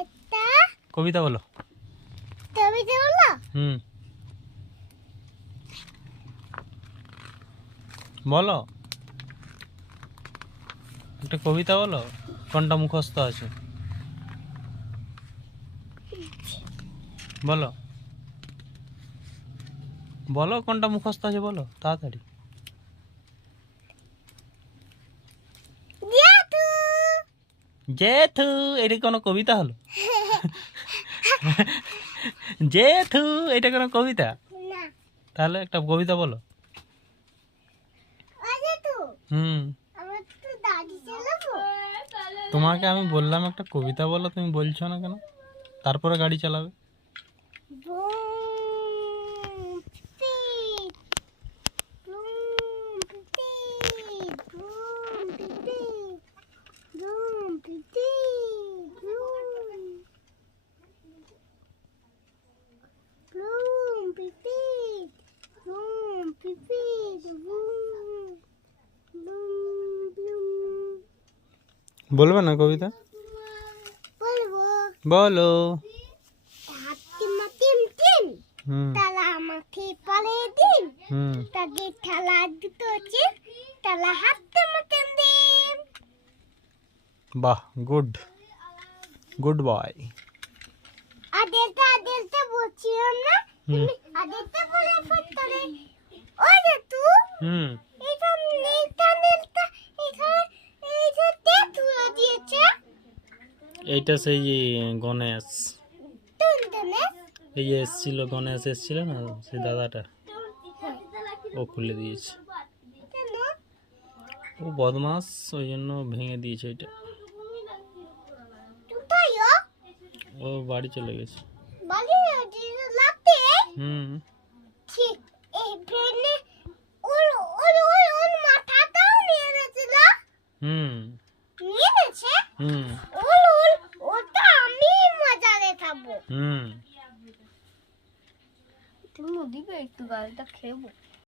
একটা কবিতা বলো। বলো একটা কবিতা বলো, কোনটা মুখস্থ আছে বলো, বলো কোনটা মুখস্থ আছে বলো তাড়াতাড়ি। জেঠু, এটা কোনো কবিতা হলো? জেঠু, এটা কোনো কবিতা? তাহলে একটা কবিতা বলো। তোমাকে আমি বললাম একটা কবিতা বলো, তুমি বলছো না কেন? তারপরে গাড়ি চালাবে। বলবে না কবিতা? বলো। বাহ, গুড গুড বয়। এইটা সেই গণেশ, এই যে এসছিল গণেশ এসছিল না, সেই দাদাটা ও খুলে দিয়েছে। ও বদমাস, ওই জন্য ভেঙে দিয়েছে এটা। ও বাড়ি চলে গেছে। হুম হুম হুম হুম। তুমি দিবে একটু গাড়িটা খেবো।